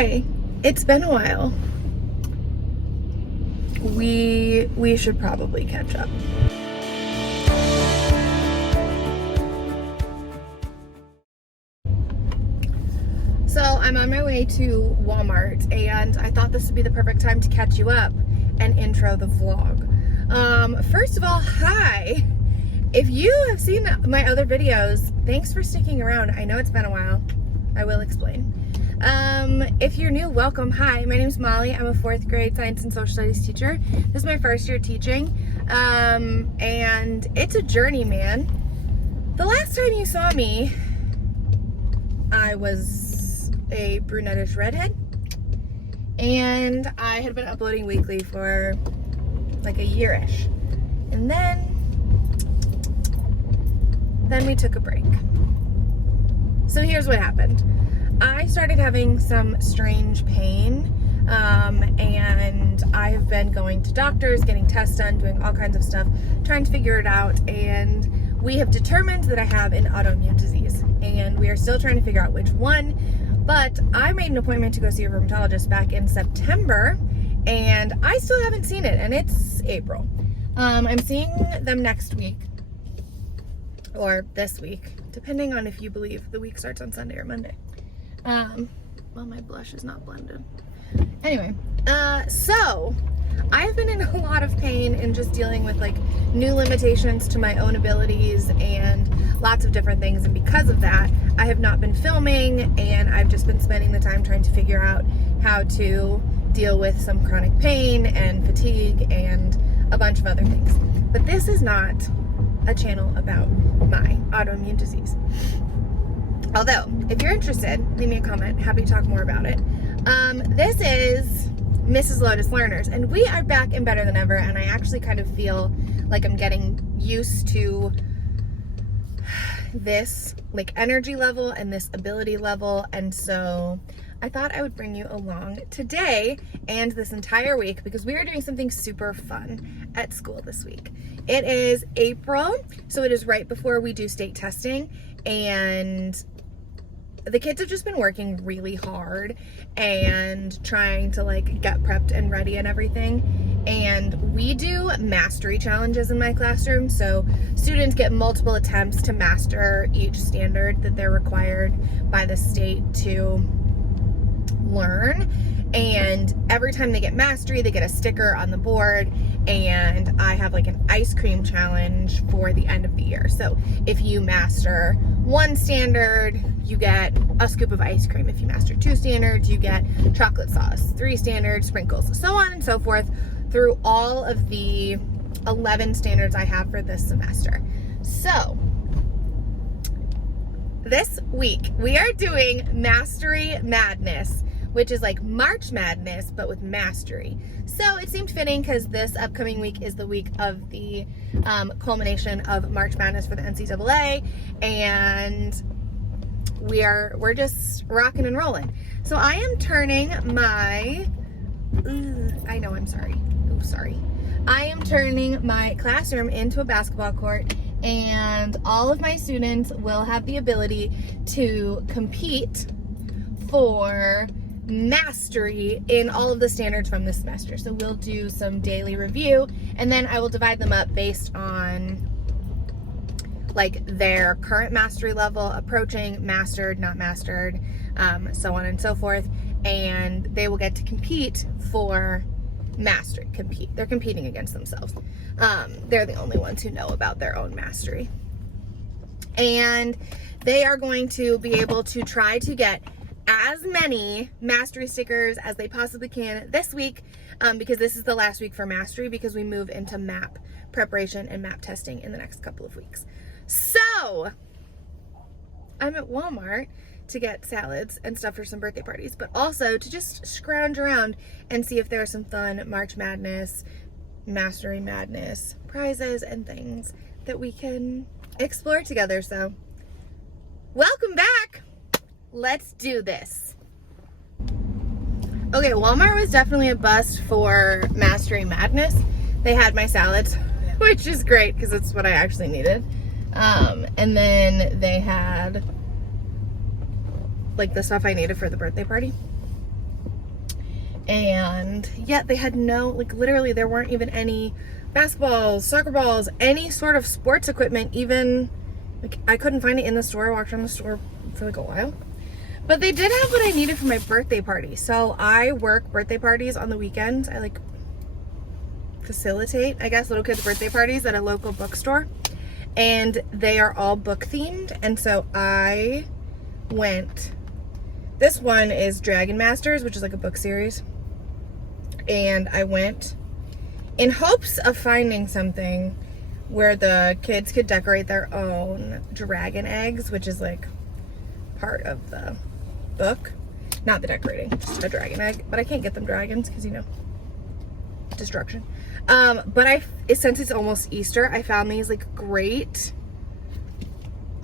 Hi, it's been a while. We should probably catch up. So I'm on my way to Walmart, and I thought this would be the perfect time to catch you up and intro the vlog. First of all, hi. If you have seen my other videos, thanks for sticking around. I know it's been a while. I will explain. If you're new, welcome. Hi, my name's Molly. I'm a 4th grade science and social studies teacher. This is my first year teaching, and it's a journey, man. The last time you saw me, I was a brunettish redhead, and I had been uploading weekly for like a year-ish, and then we took a break. So here's what happened. I started having some strange pain, and I have been going to doctors, getting tests done, doing all kinds of stuff, trying to figure it out, and we have determined that I have an autoimmune disease, and we are still trying to figure out which one, but I made an appointment to go see a rheumatologist back in September, and I still haven't seen it, and it's April. I'm seeing them next week, or this week, depending on if you believe the week starts on Sunday or Monday. Well, my blush is not blended. Anyway, so I've been in a lot of pain and just dealing with like new limitations to my own abilities and lots of different things. And because of that, I have not been filming, and I've just been spending the time trying to figure out how to deal with some chronic pain and fatigue and a bunch of other things. But this is not a channel about my autoimmune disease. Although, if you're interested, leave me a comment. Happy to talk more about it. This is Mrs. Lotus Learners, and we are back and better than ever, and I actually kind of feel like I'm getting used to this like energy level and this ability level, and so I thought I would bring you along today and this entire week because we are doing something super fun at school this week. It is April, so it is right before we do state testing, and the kids have just been working really hard and trying to like get prepped and ready and everything. And we do mastery challenges in my classroom. So students get multiple attempts to master each standard that they're required by the state to learn. And every time they get mastery, they get a sticker on the board, and I have like an ice cream challenge for the end of the year. So if you master 1 standard, you get a scoop of ice cream. If you master 2 standards, you get chocolate sauce. 3 standards, sprinkles, so on and so forth through all of the 11 standards I have for this semester. So this week we are doing Mastery Madness, which is like March Madness, but with mastery. So it seemed fitting because this upcoming week is the week of the culmination of March Madness for the NCAA, and we're just rocking and rolling. So I am turning my, I am turning my classroom into a basketball court, and all of my students will have the ability to compete for mastery in all of the standards from this semester. So we'll do some daily review, and then I will divide them up based on like their current mastery level, approaching, mastered, not mastered, so on and so forth, and they will get to compete for mastery. They're competing against themselves. They're the only ones who know about their own mastery, and they are going to be able to try to get as many mastery stickers as they possibly can this week, because this is the last week for mastery, because we move into MAP preparation and MAP testing in the next couple of weeks. So I'm at Walmart to get salads and stuff for some birthday parties, but also to just scrounge around and see if there are some fun March Madness, Mastery Madness prizes and things that we can explore together. So welcome back. Let's do this. Okay, Walmart was definitely a bust for Mastery Madness. They had my salads, which is great because it's what I actually needed. And then they had like the stuff I needed for the birthday party. And yet they had no, like literally there weren't even any basketballs, soccer balls, any sort of sports equipment. Even like I couldn't find it in the store. I walked around the store for like a while. But they did have what I needed for my birthday party. So I work birthday parties on the weekends. I like facilitate, I guess, little kids' birthday parties at a local bookstore. And they are all book themed. And so I went, this one is Dragon Masters, which is like a book series. And I went in hopes of finding something where the kids could decorate their own dragon eggs, which is like part of the book. Not the decorating, just a dragon egg. But I can't get them dragons because, you know, destruction. But since it's almost Easter, I found these like great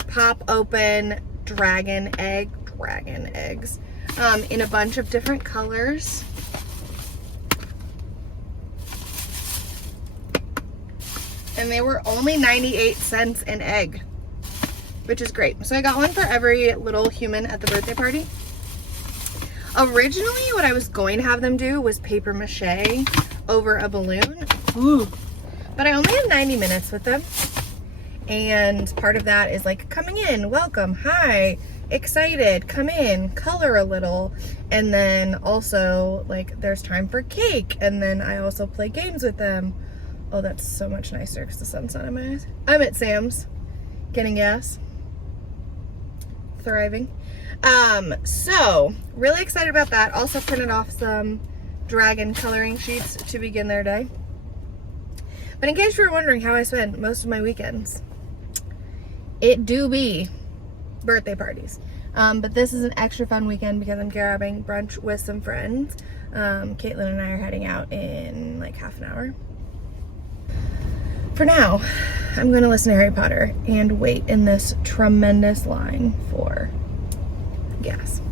pop open dragon eggs in a bunch of different colors. And they were only 98 cents an egg, which is great. So I got one for every little human at the birthday party. Originally, what I was going to have them do was paper mache over a balloon. Ooh. But I only have 90 minutes with them. And part of that is like coming in, welcome, hi, excited, come in, color a little. And then also like there's time for cake. And then I also play games with them. Oh, that's so much nicer because the sun's not in my eyes. I'm at Sam's getting gas. Thriving. So really excited about that. Also printed off some dragon coloring sheets to begin their day. But in case you were wondering how I spend most of my weekends, it do be birthday parties. But this is an extra fun weekend because I'm grabbing brunch with some friends. Caitlin and I are heading out in like half an hour. For now, I'm gonna listen to Harry Potter and wait in this tremendous line for gas.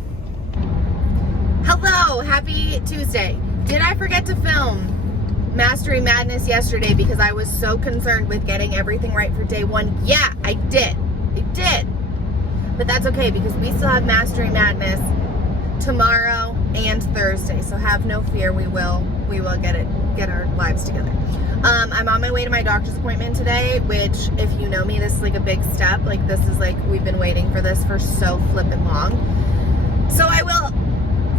Hello, happy Tuesday. Did I forget to film Mastery Madness yesterday because I was so concerned with getting everything right for day one? Yeah, I did. But that's okay because we still have Mastery Madness tomorrow and Thursday. So have no fear, we will get our lives together. I'm on my way to my doctor's appointment today, which if you know me, this is like a big step. Like this is like, we've been waiting for this for so flippin' long. So I will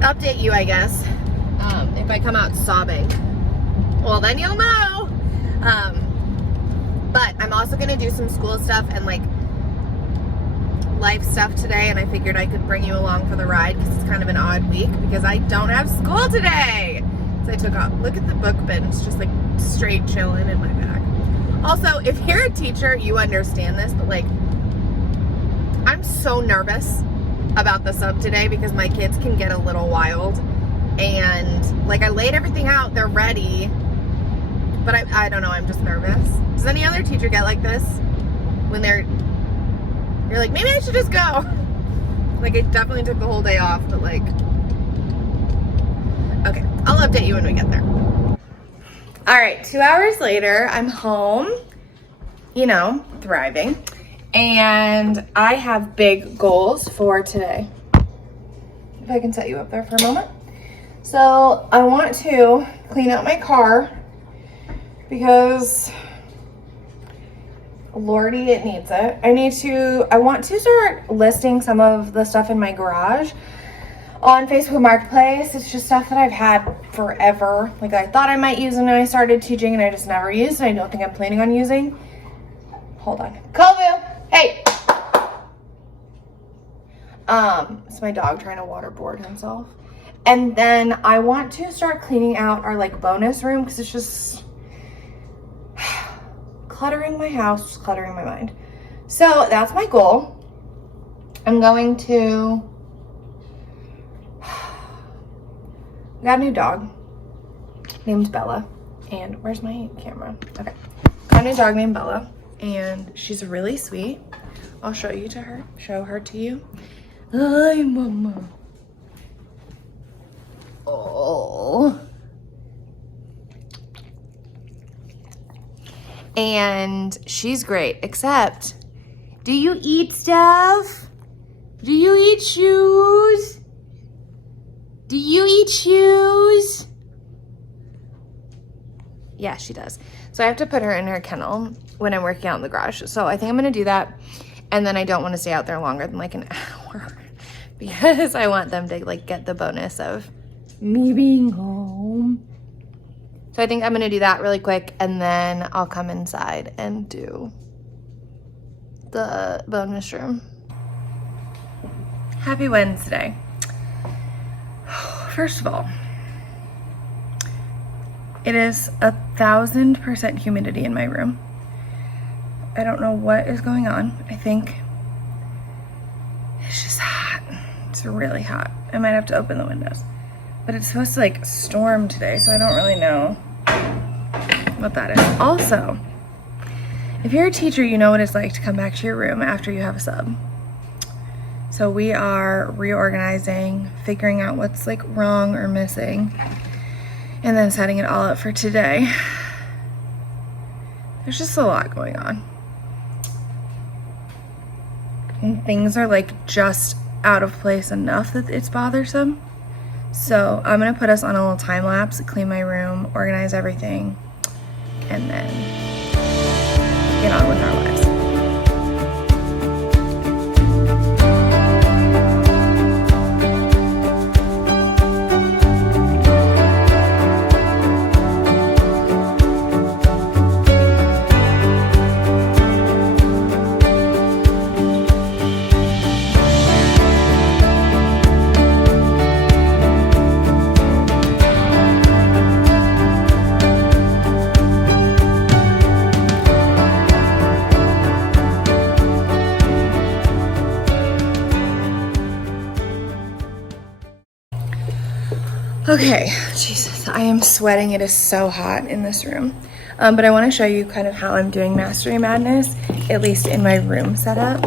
update you, I guess. If I come out sobbing, well then you'll know. But I'm also gonna do some school stuff and like life stuff today, and I figured I could bring you along for the ride because it's kind of an odd week because I don't have school today. So I took off. Look at the book bin. It's just like straight chilling in my bag. Also, if you're a teacher, you understand this, but like, I'm so nervous about the sub today because my kids can get a little wild. And like, I laid everything out, they're ready, but I don't know, I'm just nervous. Does any other teacher get like this? When you're like, maybe I should just go. Like, I definitely took the whole day off, but like, okay, I'll update you when we get there. All right, 2 hours later, I'm home, you know, thriving. And I have big goals for today. If I can set you up there for a moment. So I want to clean out my car because Lordy, it needs it. I want to start listing some of the stuff in my garage on Facebook Marketplace. It's just stuff that I've had forever. Like I thought I might use when I started teaching and I just never used, and I don't think I'm planning on using. Hold on. Kovu, hey. It's my dog trying to waterboard himself. And then I want to start cleaning out our like bonus room because it's just cluttering my house, just cluttering my mind. So that's my goal. I'm going to, I got a new dog named Bella. And where's my camera? Okay. Got a new dog named Bella. And she's really sweet. I'll show her to you. Hi, mama. Oh. And she's great, except, do you eat stuff? Do you eat shoes? Do you eat shoes? Yeah, she does. So I have to put her in her kennel when I'm working out in the garage. So I think I'm gonna do that. And then I don't want to stay out there longer than like an hour because I want them to like get the bonus of me being home. So I think I'm gonna do that really quick and then I'll come inside and do the bonus room. Happy Wednesday. First of all, it is 1,000% humidity in my room. I don't know what is going on. I think it's just hot. It's really hot. I might have to open the windows. But it's supposed to like storm today, so I don't really know what that is. Also, if you're a teacher, you know what it's like to come back to your room after you have a sub. So we are reorganizing, figuring out what's like wrong or missing, and then setting it all up for today. There's just a lot going on. And things are like just out of place enough that it's bothersome. So I'm gonna put us on a little time lapse, clean my room, organize everything, and then get on with our lives. Okay, Jesus, I am sweating. It is so hot in this room. But I want to show you kind of how I'm doing Mastery Madness, at least in my room setup,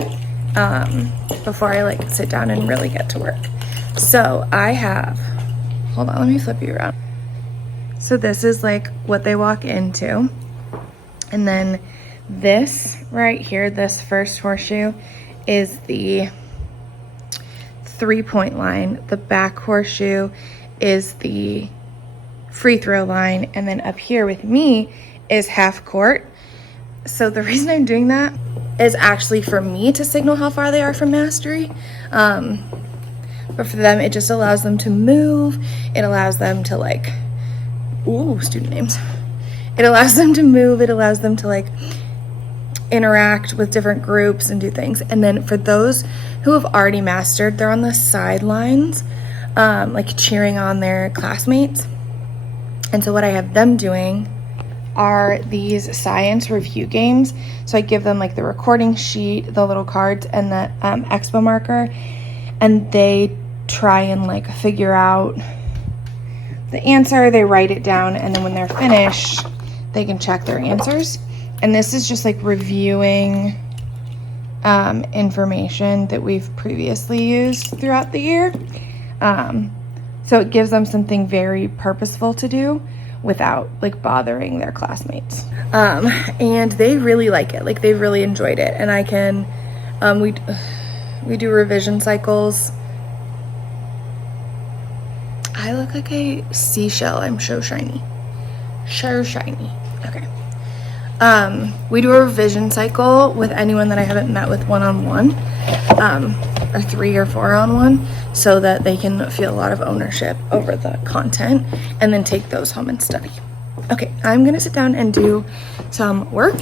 before I like sit down and really get to work. So I have, hold on, let me flip you around. So this is like what they walk into. And then this right here, this first horseshoe is the 3-point line. The back horseshoe is the free throw line, and then up here with me is half court. So the reason I'm doing that is actually for me to signal how far they are from mastery, but for them it just allows them to move. It allows them to like, ooh, student names. It allows them to move. It allows them to like interact with different groups and do things. And then for those who have already mastered, they're on the sidelines, like cheering on their classmates. And so what I have them doing are these science review games. So I give them like the recording sheet, the little cards, and the expo marker, and they try and like figure out the answer. They write it down, and then when they're finished, they can check their answers. And this is just like reviewing information that we've previously used throughout the year. So it gives them something very purposeful to do without like bothering their classmates. And they really like it. Like they've really enjoyed it. And I can, we do revision cycles. I look like a seashell. I'm so shiny. So shiny. Okay. We do a revision cycle with anyone that I haven't met with one-on-one, or 3 or 4-on-1, so that they can feel a lot of ownership over the content and then take those home and study. Okay, I'm gonna sit down and do some work,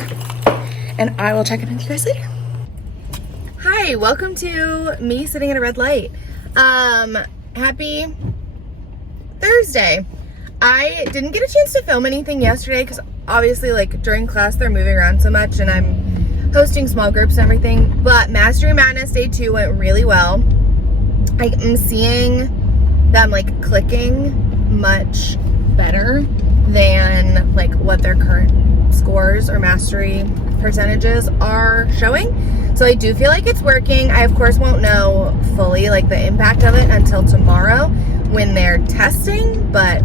and I will check in with you guys later. Hi, welcome to me sitting at a red light. Happy Thursday. I didn't get a chance to film anything yesterday because obviously like during class they're moving around so much and I'm hosting small groups and everything, but Mastery Madness Day 2 went really well. I am seeing them like clicking much better than like what their current scores or mastery percentages are showing. So I do feel like it's working. I of course won't know fully like the impact of it until tomorrow when they're testing, but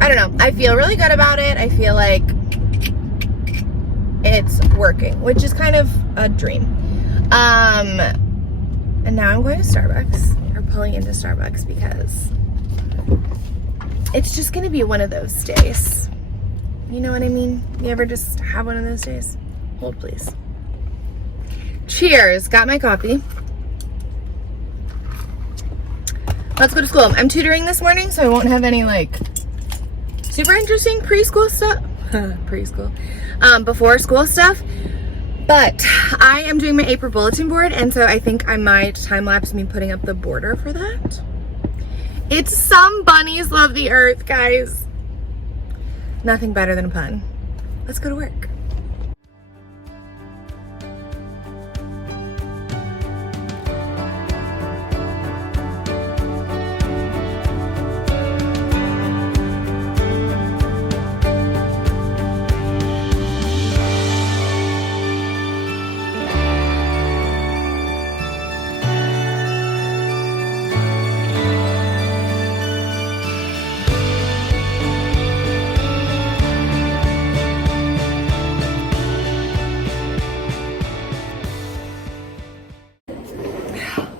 I don't know. I feel really good about it. I feel like it's working, which is kind of a dream. And now I'm going to Starbucks, or pulling into Starbucks because it's just gonna be one of those days. You know what I mean? You ever just have one of those days? Hold, please. Cheers. Got my coffee. Let's go to school. I'm tutoring this morning, so I won't have any like super interesting preschool stuff. Before school stuff. But I am doing my April bulletin board, and so I think I might time lapse me putting up the border for that. It's Some Bunnies Love the Earth, guys. Nothing better than a pun. Let's go to work.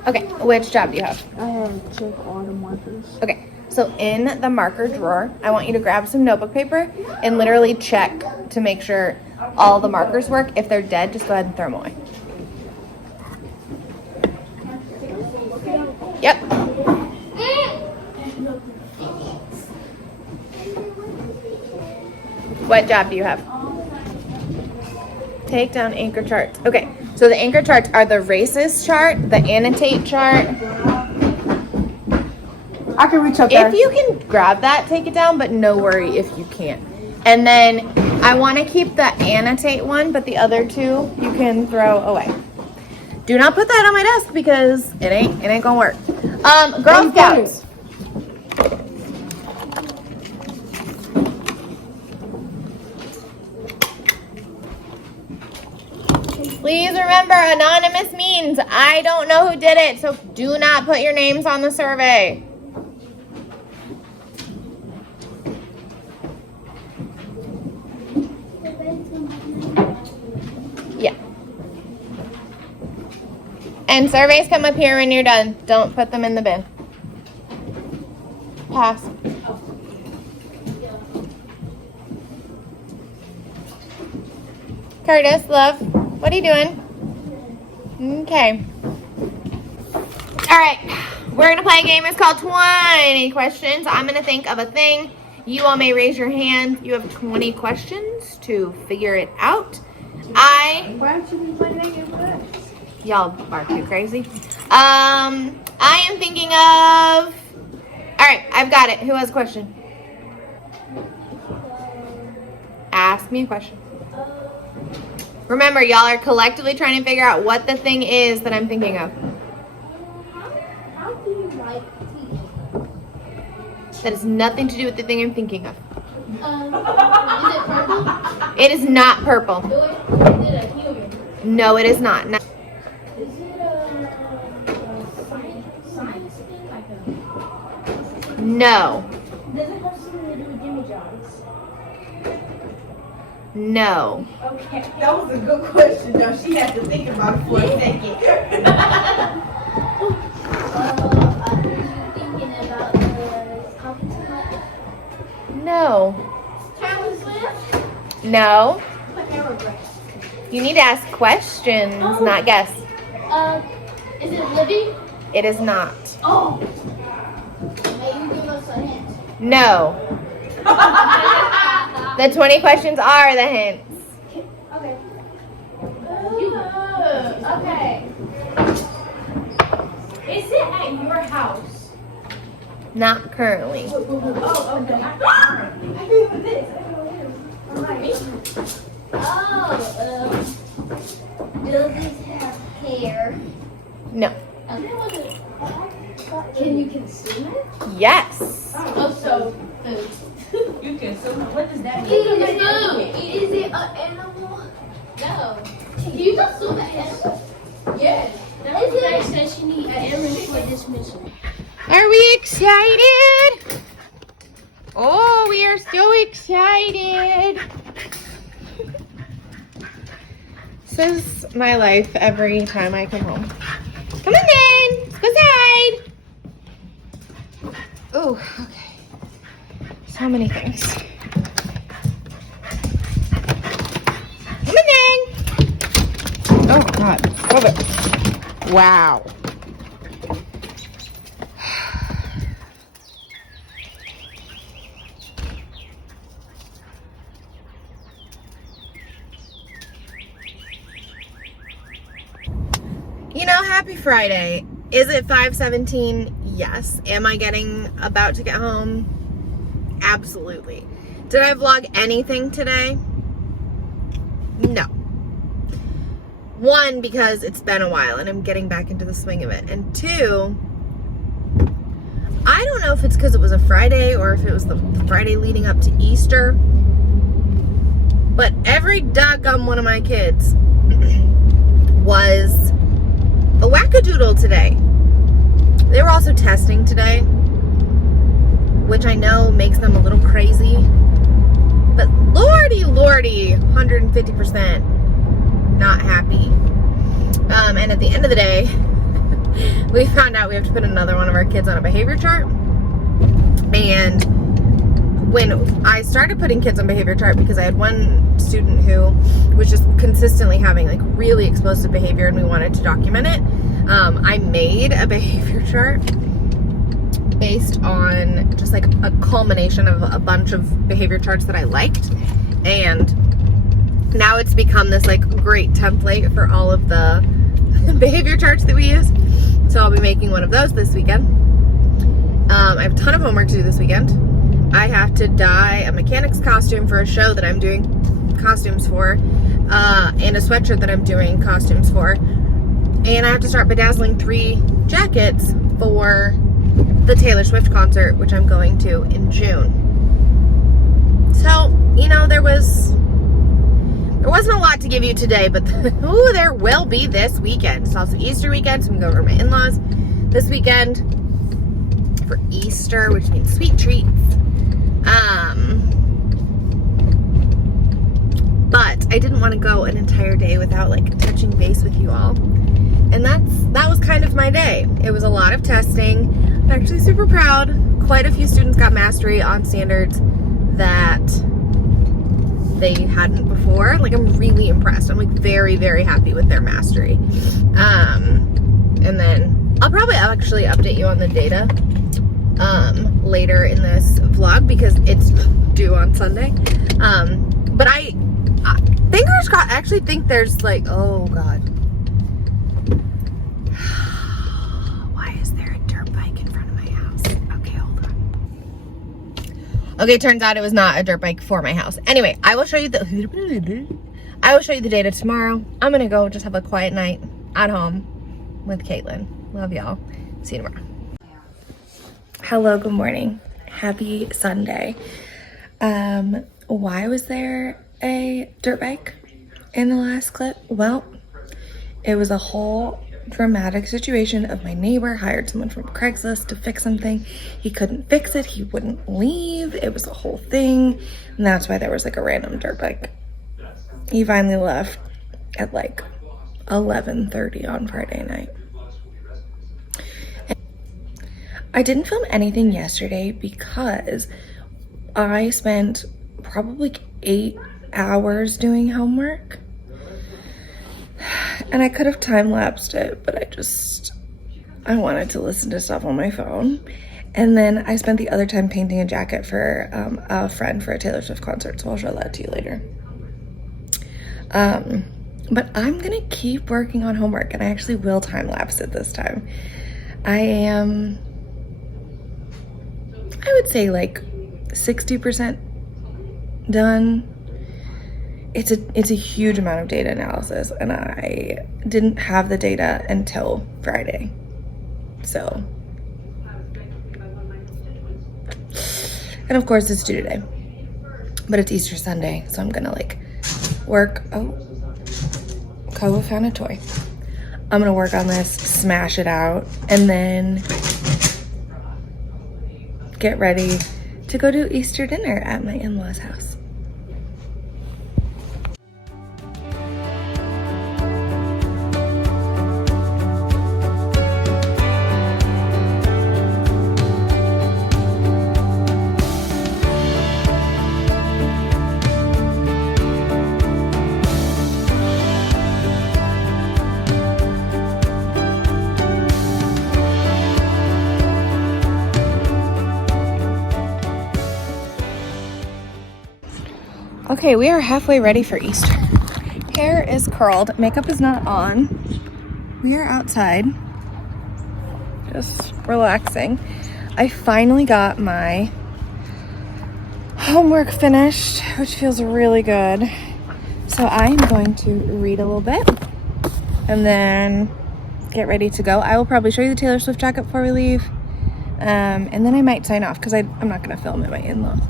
Okay, which job do you have? I have to check all the markers. Okay, so in the marker drawer, I want you to grab some notebook paper and literally check to make sure all the markers work. If they're dead, just go ahead and throw them away. Yep. What job do you have? Take down anchor charts. Okay, so the anchor charts are the races chart, the annotate chart. I can reach up there. If you can grab that, take it down, but no worry if you can't. And then I want to keep the annotate one, but the other two you can throw away. Do not put that on my desk because it ain't gonna work. Girl Scouts. Please remember, anonymous means I don't know who did it, so do not put your names on the survey. Yeah. And surveys come up here when you're done. Don't put them in the bin. Pass. Curtis, love. What are you doing? Okay. All right. We're going to play a game. It's called 20 questions. I'm going to think of a thing. You all may raise your hand. You have 20 questions to figure it out. Why don't you be playing that game for that? Y'all are too crazy. I am thinking of... All right. I've got it. Who has a question? Ask me a question. Remember, y'all are collectively trying to figure out what the thing is that I'm thinking of. How do you like tea? That has nothing to do with the thing I'm thinking of. Is it purple? It is not purple. Is it a human? No, it is not. Is it a science thing? Like a... No. Does it have something to do with Jimmy John's? No. Okay. That was a good question, though. She had to think about it for a second. Are you thinking about the competition? No. Taylor Swift? No. Paragraph. You need to ask questions, not guess. Is it living? It is not. Oh. May you give us a hint? No. The 20 questions are the hints. Okay. Okay. Is it at your house? Not currently. Oh, okay. Does it have hair? No. Can you consume it? Yes. Oh, so food. You consume it? What does that mean? Is it an animal? No. Can you consume an animal? Yes. That says you need errands for this mission. Are we excited? Oh, we are so excited. This is my life every time I come home. Come on then. Let's go inside. Oh, okay. So many things. Come in. Oh, God. COVID. Wow. You know, happy Friday. Is it 5:17? Yes. Am I about to get home? Absolutely. Did I vlog anything today? No. One, because it's been a while and I'm getting back into the swing of it. And two, I don't know if it's because it was a Friday or if it was the Friday leading up to Easter, but every doggone one of my kids was a wackadoodle today. They were also testing today, which I know makes them a little crazy, but lordy, 150% not happy. And at the end of the day, we found out we have to put another one of our kids on a behavior chart. And when I started putting kids on behavior chart, because I had one student who was just consistently having like really explosive behavior and we wanted to document it, I made a behavior chart based on just like a culmination of a bunch of behavior charts that I liked. And now it's become this like great template for all of the behavior charts that we use. So I'll be making one of those this weekend. I have a ton of homework to do this weekend. I have to dye a mechanic's costume for a show that I'm doing costumes for, and a sweatshirt that I'm doing costumes for. And I have to start bedazzling 3 jackets for the Taylor Swift concert, which I'm going to in June. So, you know, there wasn't a lot to give you today, but ooh, there will be this weekend. It's also Easter weekend, so I'm going to go over to my in-laws this weekend for Easter, which means sweet treats. But I didn't want to go an entire day without like touching base with you all. And that was kind of my day. It was a lot of testing. I'm actually super proud. Quite a few students got mastery on standards that they hadn't before. Like, I'm really impressed. I'm like very, very happy with their mastery. And then I'll probably actually update you on the data later in this vlog because it's due on Sunday. But I fingers crossed, I actually think there's like, oh God. Why is there a dirt bike in front of my house? Okay, hold on. Okay, turns out it was not a dirt bike for my house. Anyway, I will show you the data tomorrow. I'm gonna go just have a quiet night at home with Caitlin. Love y'all. See you tomorrow. Hello, good morning. Happy Sunday. Why was there a dirt bike in the last clip? Well, it was a whole dramatic situation of my neighbor hired someone from Craigslist to fix something. He couldn't fix it. He wouldn't leave. It was a whole thing. And that's why there was like a random dirt bike. He finally left at like 11:30 on Friday night. I didn't film anything yesterday because I spent probably 8 hours doing homework. And I could have time-lapsed it, but I wanted to listen to stuff on my phone. And then I spent the other time painting a jacket for a friend for a Taylor Swift concert, so I'll show that to you later. But I'm gonna keep working on homework, and I actually will time-lapse it this time. I would say like 60% done. It's a huge amount of data analysis, and I didn't have the data until Friday. So, and of course it's due today, but it's Easter Sunday, so I'm gonna like work. Oh, Kova found a toy. I'm gonna work on this, smash it out, and then get ready to go to Easter dinner at my in-laws' house. Okay, we are halfway ready for Easter. Hair is curled, makeup is not on. We are outside, just relaxing. I finally got my homework finished, which feels really good. So I'm going to read a little bit and then get ready to go. I will probably show you the Taylor Swift jacket before we leave. And then I might sign off because I'm not going to film at my in-laws.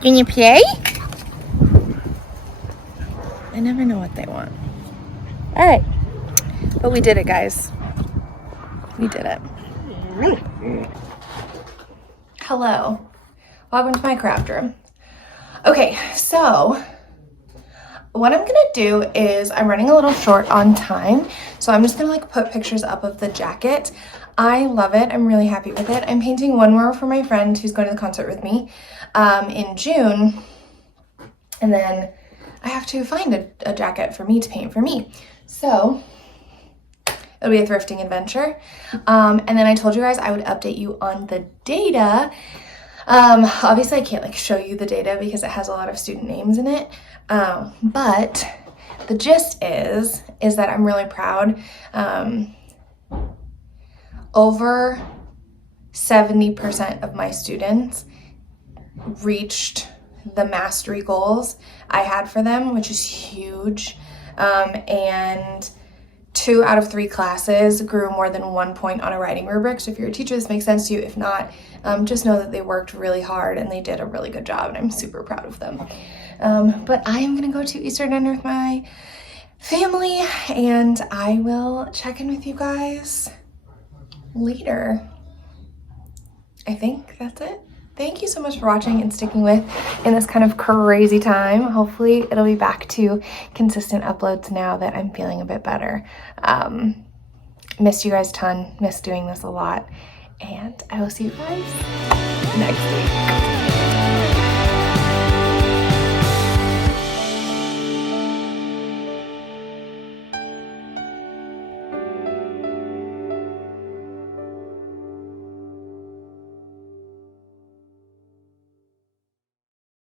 Can you play? I never know what they want. All right. But we did it, guys. We did it. Hello. Welcome to my craft room. Okay, so what I'm gonna do is I'm running a little short on time, so I'm just gonna like put pictures up of the jacket. I love it. I'm really happy with it. I'm painting one more for my friend who's going to the concert with me in June, and then I have to find a jacket for me to paint for me. So it'll be a thrifting adventure. And then I told you guys I would update you on the data. Obviously I can't like show you the data because it has a lot of student names in it. But the gist is that I'm really proud. Over 70% of my students reached the mastery goals I had for them, which is huge. And 2 out of 3 classes grew more than 1 point on a writing rubric. So if you're a teacher, this makes sense to you. If not, just know that they worked really hard and they did a really good job, and I'm super proud of them. But I am gonna go to Easter dinner with my family, and I will check in with you guys later. I think that's it. Thank you so much for watching and sticking with in this kind of crazy time. Hopefully it'll be back to consistent uploads now that I'm feeling a bit better. Missed you guys a ton, missed doing this a lot, and I will see you guys next week.